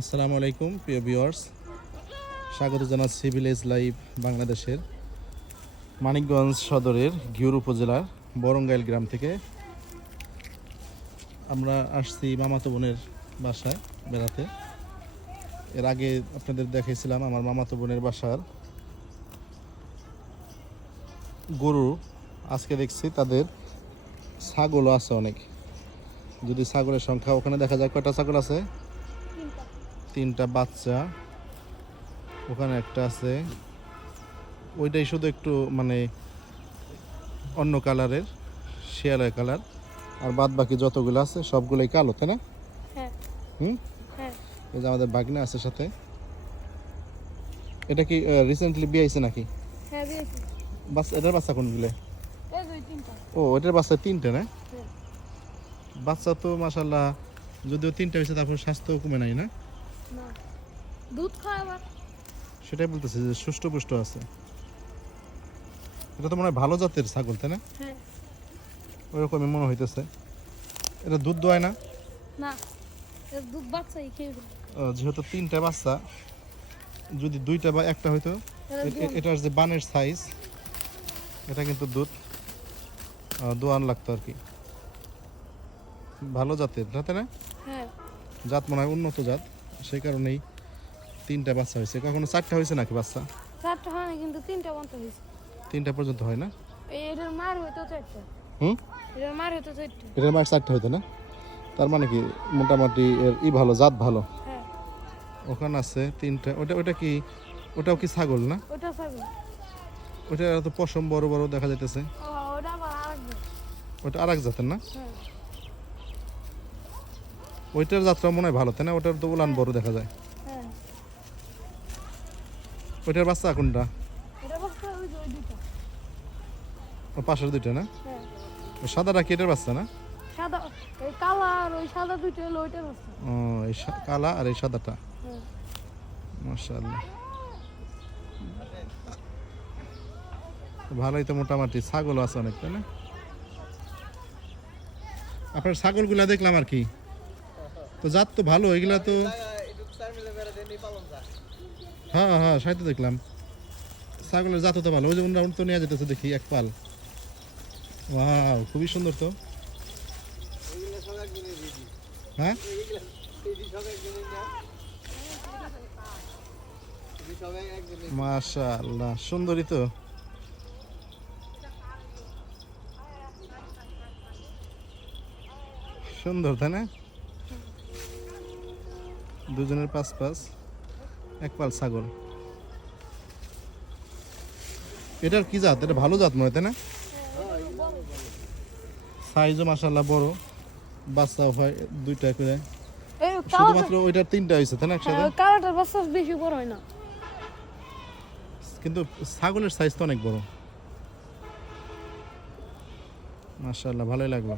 আসসালামু আলাইকুম, প্রিয় ভিউয়ার্স। স্বাগত জানাচ্ছি ভিলেজ লাইভ বাংলাদেশের মানিকগঞ্জ সদরের ঘিউর উপজেলার বরঙ্গাইল গ্রাম থেকে। আমরা আসছি মামাতো বোনের বাসায় বেড়াতে। এর আগে আপনাদের দেখাইছিলাম আমার মামাতো বোনের বাসার গরু। আজকে দেখছি তাদের ছাগলও আছে অনেক। যদি ছাগলের সংখ্যা ওখানে দেখা যায় কয়টা ছাগল আছে? তিনটা বাচ্চা। ওখানে একটা আছে। ওইটাই শুধু একটু মানে অন্য কালারের শিয়ালের কালার। আর বাদ বাকি যতগুলো আছে সবগুলোই কালো তাই না? হ্যাঁ। হুম? হ্যাঁ। এই যে আমাদের বাগনা আছে সাথে। এটা কি রিসেন্টলি বিয়ে হয়েছে নাকি? হ্যাঁ বাচ্চা এটার বাচ্চা কোনগুলো? ও এটার বাচ্চা তিনটে না? বাচ্চা তো মাসাল্লাহ যদিও তিনটে হয়েছে তারপর স্বাস্থ্য কমে নাই না? দুধ খায় আবার। সেটাই বলতেছি যে সুষ্ঠু পুষ্ট আছে। এটা তো মনে হয় ভালো জাতের ছাগল তাই না? হ্যাঁ। ওরকমই মনে হইতেছে। এটা দুধ দোয় না? না দুধ বাচ্চাই খেয়ে যেহেতু তিনটা বাচ্চা যদি দুইটা বা একটা হইতো এটার যে বানের সাইজ এটা কিন্তু দুধ দোয়ান লাগতো আর কি। ভালো জাতের না তাই না? হ্যাঁ। জাত মনে হয় উন্নত জাত। সেই কারণেই তিনটা বাচ্চা হয়েছে। কখনো চারটা হয়েছে নাকি বাচ্চা? চারটা হয় না কিন্তু তিনটা বন্ধ হয়েছে। তিনটা পর্যন্ত হয় না? এই এটার মার হইতো চারটা। হুম? এটার মার হইতো চারটা। এটার মায়ের চারটা হইতো না? তার মানে কি মোটামুটি এর ই ভালো জাত ভালো? হ্যাঁ। ওখানে আছে তিনটা ওটা ওটা কি ওটাও কি ছাগল না? ওটা ছাগল। ওটা তো পশম বড় বড় দেখা যাইতেছে। ওটা আর এক জাতের না? হ্যাঁ। ওইটার যাত্রা মনে হয় ভালো তাই না? ওটার তো উলান বড় দেখা যায়। হ্যাঁ। ওইটার বাচ্চা কোনটা? এটা বাচ্চা ওই যে দুইটা। ও পাশের দুইটা না? হ্যাঁ। সাদাটা কি এটার বাচ্চা না? সাদা এই কালা আর ওই সাদা দুইটা হলো ওইটার বাচ্চা। ও এই কালা আর এই সাদাটা। হ্যাঁ। মাশাআল্লাহ। ভালোই তো মোটামুটি ছাগলও আছে অনেক তাই না? আপনার ছাগলগুলা দেখলাম আর কি। তো জাত তো ভালো এগুলা তো হ্যাঁ হ্যাঁ সাই তো দেখলাম। ছাগলের জাত তো ভালো ওই যে উনরা তো নিয়ে যেতেছে দেখি এক পাল। ওয়াও খুবই সুন্দর তো। হ্যাঁ? মাশাআল্লাহ সুন্দরী তো। সুন্দর তাই না? দুজনের পাঁচ পাঁচ এক পাল ছাগল। এটার কি জাত? এটা ভালো জাত মনে হয়, তাই না? সাইজও মাশাল্লাহ বড় বাচ্চাও হয় দুইটা করে। শুধুমাত্র ওইটার তিনটা হয়েছে তাই না একসাথে? হ্যাঁ, কালাটার বাচ্চা বেশি বড় হয় না। কিন্তু ছাগলের সাইজ তো অনেক বড়। মাশাল্লাহ ভালোই লাগল